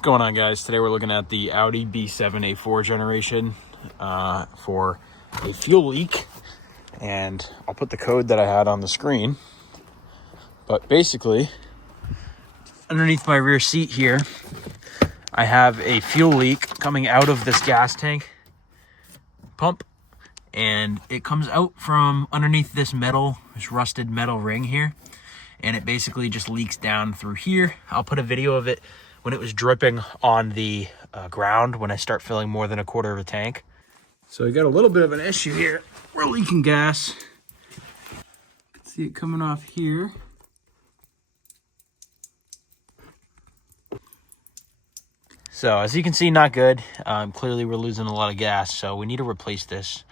What's going on, guys? Today we're looking at the Audi B7 A4 generation for a fuel leak, and I'll put the code that I had on the screen. But basically, underneath my rear seat here, I have a fuel leak coming out of this gas tank pump, and it comes out from underneath this rusted metal ring here, and it basically just leaks down through here. I'll put a video of it when it was dripping on the ground when I start filling more than a quarter of a tank. So we got a little bit of an issue here. We're leaking gas. You can see it coming off here. So as you can see, not good. Clearly we're losing a lot of gas, so we need to replace this.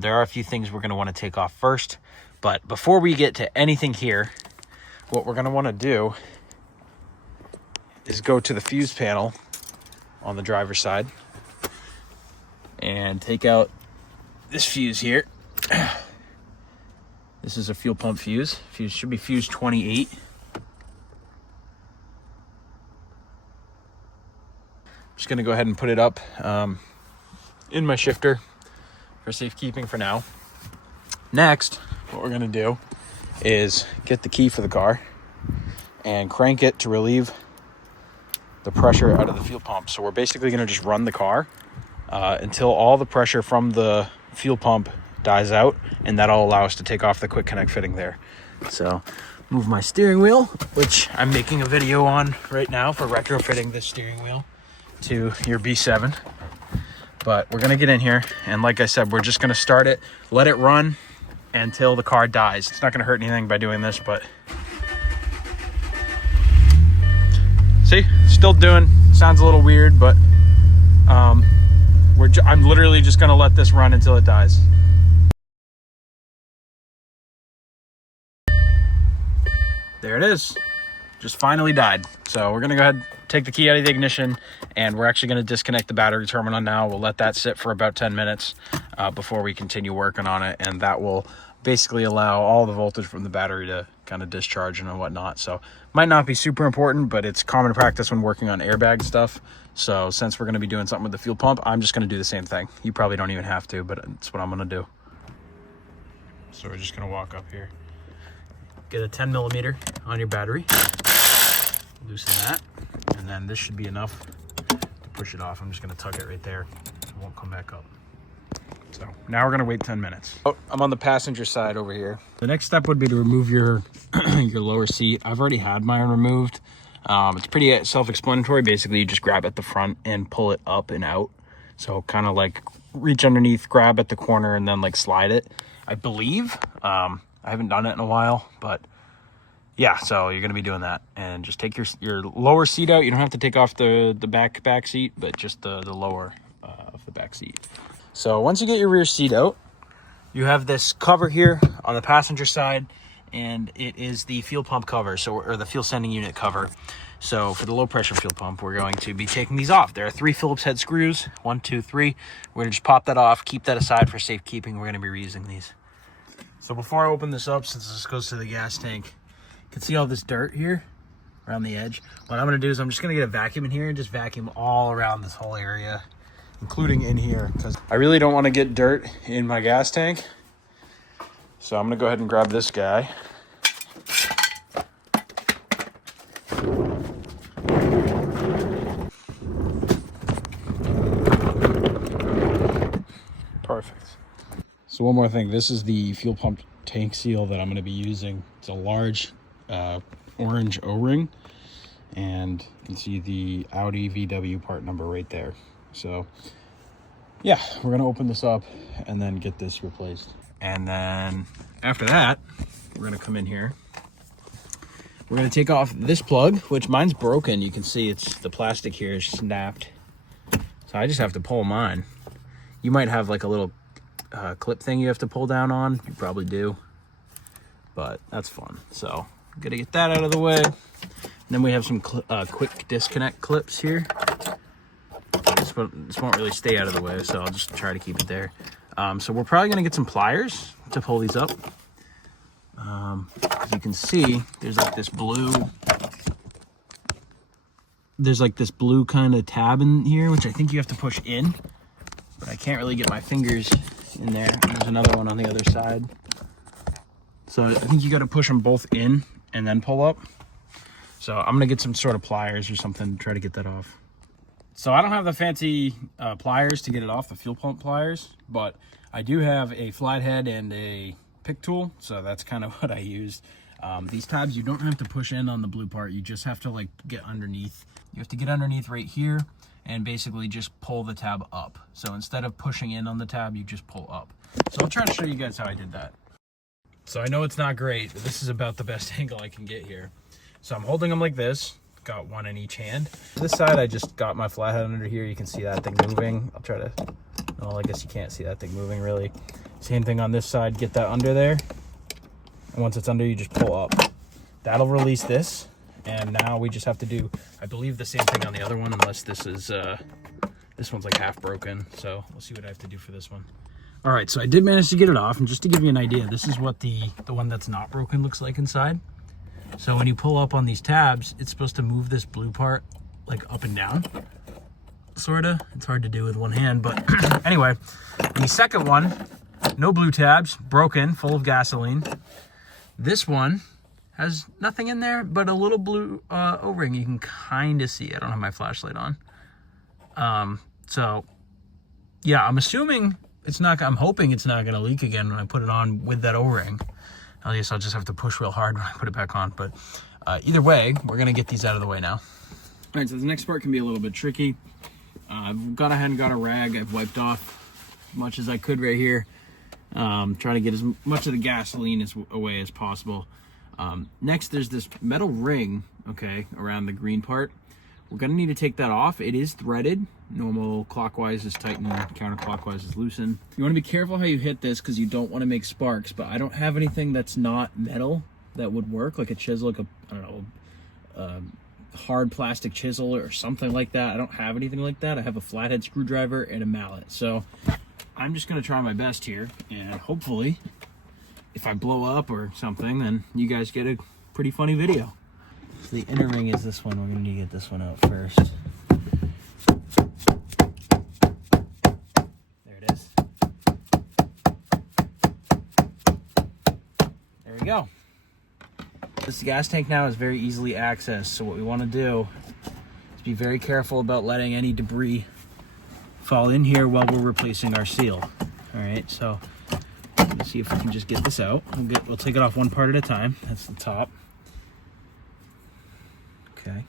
There are a few things we're going to want to take off first, but before we get to anything here, what we're going to want to do is go to the fuse panel on the driver's side and take out this fuse here. This is a fuel pump fuse. Fuse should be fuse 28. Just gonna go ahead and put it up in my shifter for safekeeping for now. Next, what we're gonna do is get the key for the car and crank it to relieve the pressure out of the fuel pump. So we're basically going to just run the car until all the pressure from the fuel pump dies out, and that'll allow us to take off the quick connect fitting there. So move my steering wheel, which I'm making a video on right now for retrofitting this steering wheel to your B7. But we're going to get in here, and like I said, we're just going to start it, let it run until the car dies. It's not going to hurt anything by doing this, but see, still doing, sounds a little weird, but I'm literally just gonna let this run until it dies. There it is, just finally died. So we're gonna go ahead, take the key out of the ignition, and we're actually gonna disconnect the battery terminal now. We'll let that sit for about 10 minutes before we continue working on it, and that will basically allow all the voltage from the battery to kind of discharge and whatnot. So might not be super important, but it's common practice when working on airbag stuff. So since we're going to be doing something with the fuel pump, I'm just going to do the same thing. You probably don't even have to, but it's what I'm going to do. So we're just going to walk up here, get a 10 millimeter on your battery, loosen that, and then this should be enough to push it off. I'm just going to tuck it right there. It won't come back up. So now we're gonna wait 10 minutes. Oh, I'm on the passenger side over here. The next step would be to remove your your lower seat. I've already had mine removed. It's pretty self-explanatory. Basically, you just grab at the front and pull it up and out. So kind of like reach underneath, grab at the corner, and then like slide it, I believe. I haven't done it in a while, but yeah, so you're gonna be doing that. And just take your lower seat out. You don't have to take off the back seat, but just the lower of the back seat. So once you get your rear seat out, you have this cover here on the passenger side, and it is the fuel pump cover, or the fuel sending unit cover. So for the low pressure fuel pump, we're going to be taking these off. There are 3 Phillips head screws, 1, 2, 3. We're gonna just pop that off, keep that aside for safekeeping. We're gonna be reusing these. So before I open this up, since this goes to the gas tank, you can see all this dirt here around the edge. What I'm gonna do is I'm just gonna get a vacuum in here and just vacuum all around this whole area, including in here, because I really don't want to get dirt in my gas tank. So I'm going to go ahead and grab this guy. Perfect. So one more thing, this is the fuel pump tank seal that I'm going to be using. It's a large orange O-ring, and you can see the Audi VW part number right there. So yeah, we're gonna open this up and then get this replaced. And then after that, we're gonna come in here. We're gonna take off this plug, which mine's broken. You can see the plastic here is snapped. So I just have to pull mine. You might have like a little clip thing you have to pull down on. You probably do, but that's fun. So I'm gonna get that out of the way. And then we have some quick disconnect clips here. This won't really stay out of the way, so I'll just try to keep it there. So we're probably gonna get some pliers to pull these up. As you can see, there's like this blue there's like this blue kind of tab in here, which I think you have to push in, but I can't really get my fingers in there. There's another one on the other side. So I think you got to push them both in and then pull up. So I'm gonna get some sort of pliers or something to try to get that off. So I don't have the fancy pliers to get it off, the fuel pump pliers, but I do have a flathead and a pick tool, so that's kind of what I used. These tabs, you don't have to push in on the blue part, you just have to like get underneath. You have to get underneath right here and basically just pull the tab up. So instead of pushing in on the tab, you just pull up. So I'll try to show you guys how I did that. So I know it's not great, but this is about the best angle I can get here. So I'm holding them like this. Got one in each hand. This side, I just got my flathead under here. You can see that thing moving. I'll try to, well, I guess you can't see that thing moving really. Same thing on this side, get that under there. And once it's under, you just pull up. That'll release this. And now we just have to do, I believe, the same thing on the other one, unless this is, this one's like half broken. So we'll see what I have to do for this one. All right, so I did manage to get it off. And just to give you an idea, this is what the one that's not broken looks like inside. So when you pull up on these tabs, it's supposed to move this blue part like up and down, sorta. It's hard to do with one hand, but anyway, the second one, no blue tabs, broken, full of gasoline. This one has nothing in there but a little blue O-ring. You can kind of see. I don't have my flashlight on. So yeah, I'm assuming it's not, I'm hoping it's not gonna leak again when I put it on with that O-ring. I guess I'll just have to push real hard when I put it back on. But either way, we're gonna get these out of the way now. All right, so the next part can be a little bit tricky. I've gone ahead and got a rag. I've wiped off as much as I could right here. Trying to get as much of the gasoline away as possible. Next, there's this metal ring, okay, around the green part. We're gonna need to take that off. It is threaded. Normal clockwise is tighten, counterclockwise is loosen. You wanna be careful how you hit this because you don't wanna make sparks, but I don't have anything that's not metal that would work, like a chisel, like a, I don't know, hard plastic chisel or something like that. I don't have anything like that. I have a flathead screwdriver and a mallet. So I'm just gonna try my best here, and hopefully if I blow up or something, then you guys get a pretty funny video. So the inner ring is this one. We're gonna need to get this one out first. There it is. There we go. This gas tank now is very easily accessed. So what we wanna do is be very careful about letting any debris fall in here while we're replacing our seal. All right, so let's see if we can just get this out. We'll take it off one part at a time. That's the top. Okay.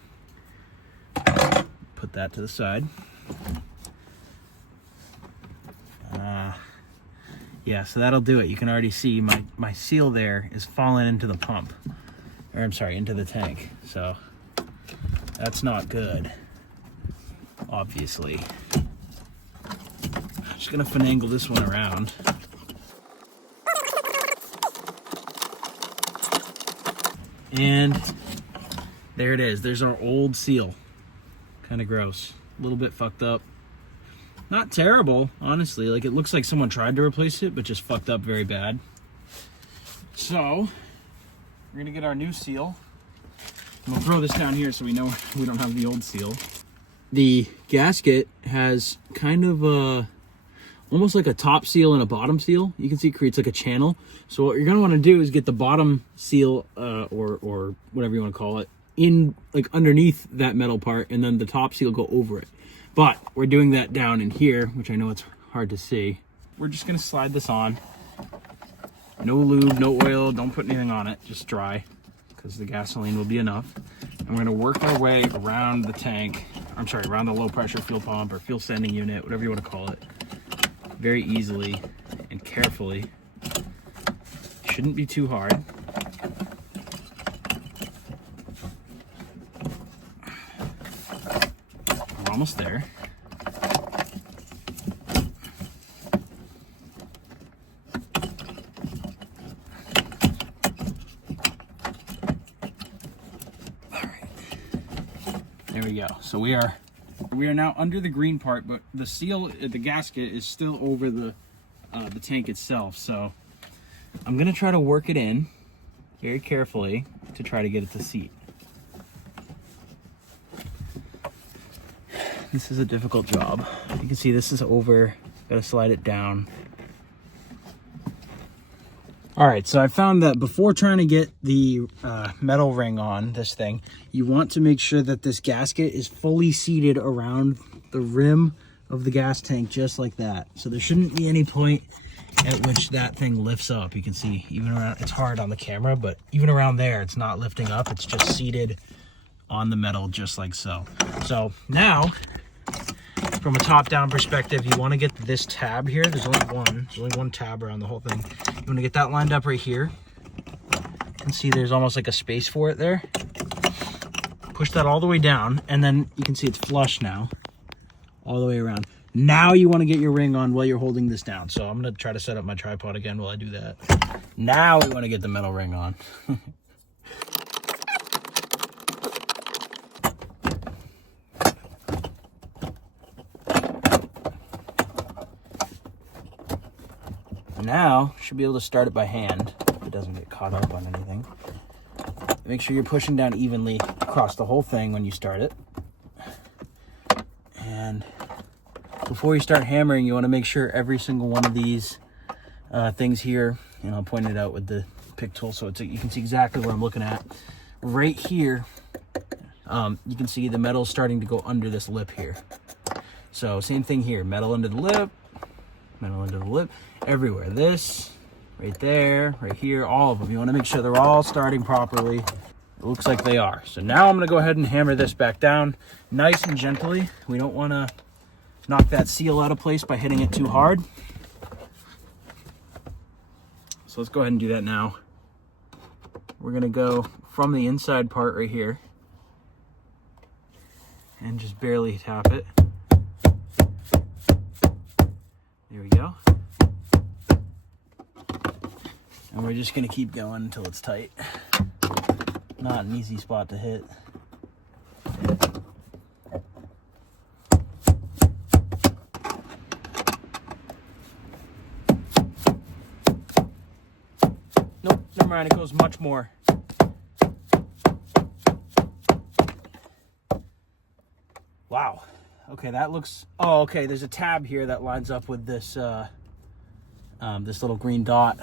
Put that to the side. Yeah, so that'll do it. You can already see my seal there is falling into the pump. Or I'm sorry, into the tank. So that's not good, obviously. I'm just gonna finagle this one around. And there it is. There's our old seal. Kind of gross. A little bit fucked up. Not terrible, honestly. Like, it looks like someone tried to replace it, but just fucked up very bad. So, we're gonna get our new seal. And we'll throw this down here so we know we don't have the old seal. The gasket has kind of a, almost like a top seal and a bottom seal. You can see it creates like a channel. So what you're gonna wanna do is get the bottom seal, or whatever you wanna call it, in like underneath that metal part, and then the top seal go over it. But we're doing that down in here, which I know it's hard to see. We're just gonna slide this on. No lube, no oil, don't put anything on it, just dry, because the gasoline will be enough. And we're gonna work our way around the tank, I'm sorry, around the low pressure fuel pump or fuel sending unit, whatever you wanna call it, very easily and carefully. Shouldn't be too hard. We're almost there. All right. There we go. So we are now under the green part, but the seal, the gasket is still over the tank itself. So I'm gonna try to work it in very carefully to try to get it to seat. This is a difficult job. You can see this is over. Gotta slide it down. All right, so I found that before trying to get the metal ring on this thing, you want to make sure that this gasket is fully seated around the rim of the gas tank, just like that. So there shouldn't be any point at which that thing lifts up. You can see even around, it's hard on the camera, but even around there, it's not lifting up. It's just seated on the metal, just like so. So now, from a top-down perspective, you want to get this tab here. There's only one tab around the whole thing. You want to get that lined up right here. You can see there's almost like a space for it there. Push that all the way down, and then you can see it's flush now, all the way around. Now you want to get your ring on while you're holding this down. So I'm going to try to set up my tripod again while I do that. Now we want to get the metal ring on. Now, should be able to start it by hand if it doesn't get caught up on anything. Make sure you're pushing down evenly across the whole thing when you start it. And before you start hammering, you want to make sure every single one of these things here, and I'll point it out with the pick tool so you can see exactly what I'm looking at. Right here, you can see the metal starting to go under this lip here. So same thing here, metal under the lip, metal under the lip, everywhere. This, right there, right here, all of them. You want to make sure they're all starting properly. It looks like they are. So now I'm going to go ahead and hammer this back down nice and gently. We don't want to knock that seal out of place by hitting it too hard. So let's go ahead and do that now. We're going to go from the inside part right here and just barely tap it. There we go. And we're just going to keep going until it's tight. Not an easy spot to hit. Nope, never mind, it goes much more. Wow. Okay, that looks, oh, okay, there's a tab here that lines up with this this little green dot.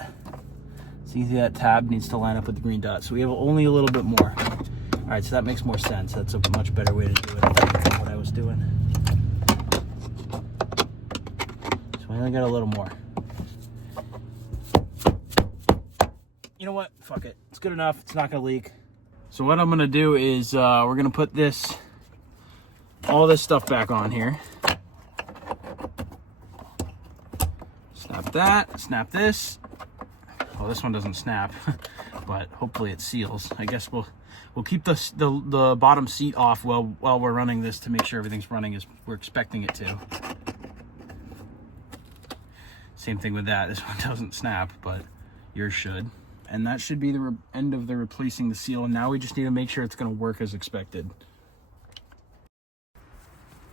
So you see that tab needs to line up with the green dot. So we have only a little bit more. All right, so that makes more sense. That's a much better way to do it than what I was doing. So I only got a little more. You know what? Fuck it. It's good enough. It's not gonna leak. So what I'm gonna do is we're gonna put all this stuff back on here. Snap that, snap this. Well, this one doesn't snap, but hopefully it seals. I guess we'll keep the bottom seat off while we're running this to make sure everything's running as we're expecting it to. Same thing with that. This one doesn't snap, but yours should. And that should be the end of the replacing the seal. And now we just need to make sure it's going to work as expected.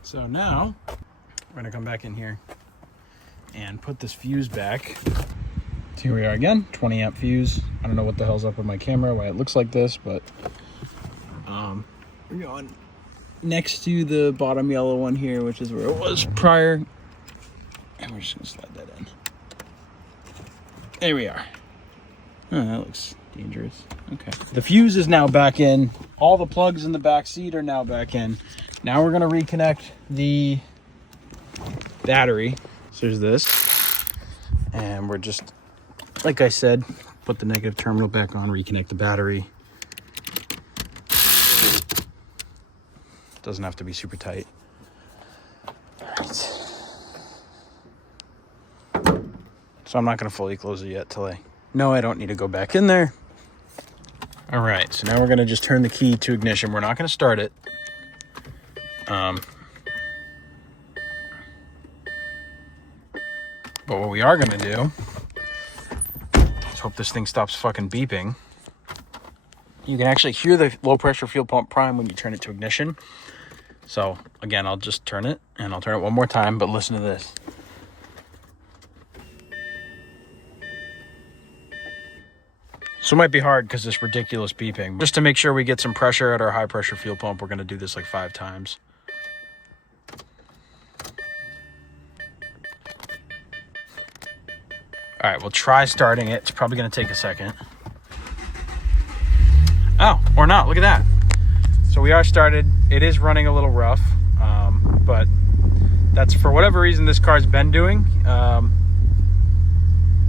So now we're going to come back in here and put this fuse back. So here we are again, 20 amp fuse. I don't know what the hell's up with my camera, why it looks like this, but we're going next to the bottom yellow one here, which is where it was prior. And we're just gonna slide that in. There we are. Oh, that looks dangerous. Okay. The fuse is now back in. All the plugs in the back seat are now back in. Now we're gonna reconnect the battery. So there's this. And we're just, like I said, put the negative terminal back on, reconnect the battery. Doesn't have to be super tight. All right. So I'm not gonna fully close it yet till I know I don't need to go back in there. All right, so now we're gonna just turn the key to ignition. We're not gonna start it. But what we are gonna do is hope this thing stops fucking beeping. You can actually hear the low pressure fuel pump prime when you turn it to ignition. So again, I'll just turn it, and I'll turn it one more time, but listen to this. So it might be hard because this ridiculous beeping. Just to make sure we get some pressure at our high pressure fuel pump, we're gonna do this like 5 times. All right, we'll try starting it. It's probably going to take a second. Oh, or not. Look at that. So we are started. It is running a little rough, but that's for whatever reason this car's been doing.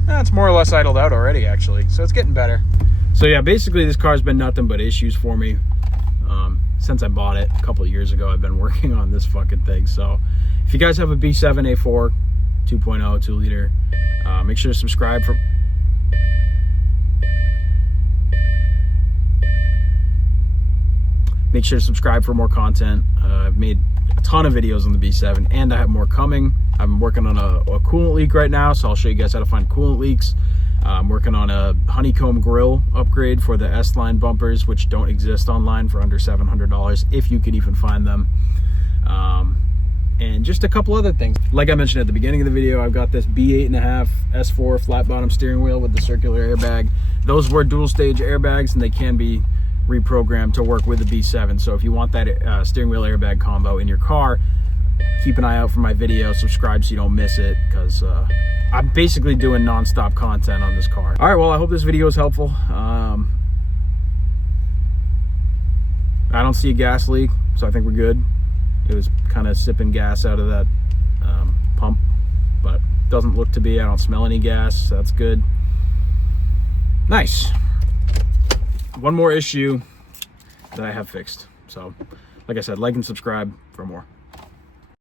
It's more or less idled out already, actually. So it's getting better. So yeah, basically this car's been nothing but issues for me. Since I bought it a couple of years ago, I've been working on this fucking thing. So if you guys have a B7 A4 2.0 2 liter, make sure to subscribe for more content. I've made a ton of videos on the B7 and I have more coming. I'm working on a coolant leak right now, so I'll show you guys how to find coolant leaks. I'm working on a honeycomb grill upgrade for the S-line bumpers, which don't exist online, for under $700 if you could even find them. And just a couple other things. Like I mentioned at the beginning of the video, I've got this B8.5 S4 flat bottom steering wheel with the circular airbag. Those were dual stage airbags and they can be reprogrammed to work with the B7. So if you want that steering wheel airbag combo in your car, keep an eye out for my video, subscribe so you don't miss it, because I'm basically doing non-stop content on this car. All right, well, I hope this video is helpful. I don't see a gas leak, so I think we're good. It was kind of sipping gas out of that pump, but doesn't look to be. I don't smell any gas, so that's good. Nice. One more issue that I have fixed. So, like I said, like and subscribe for more.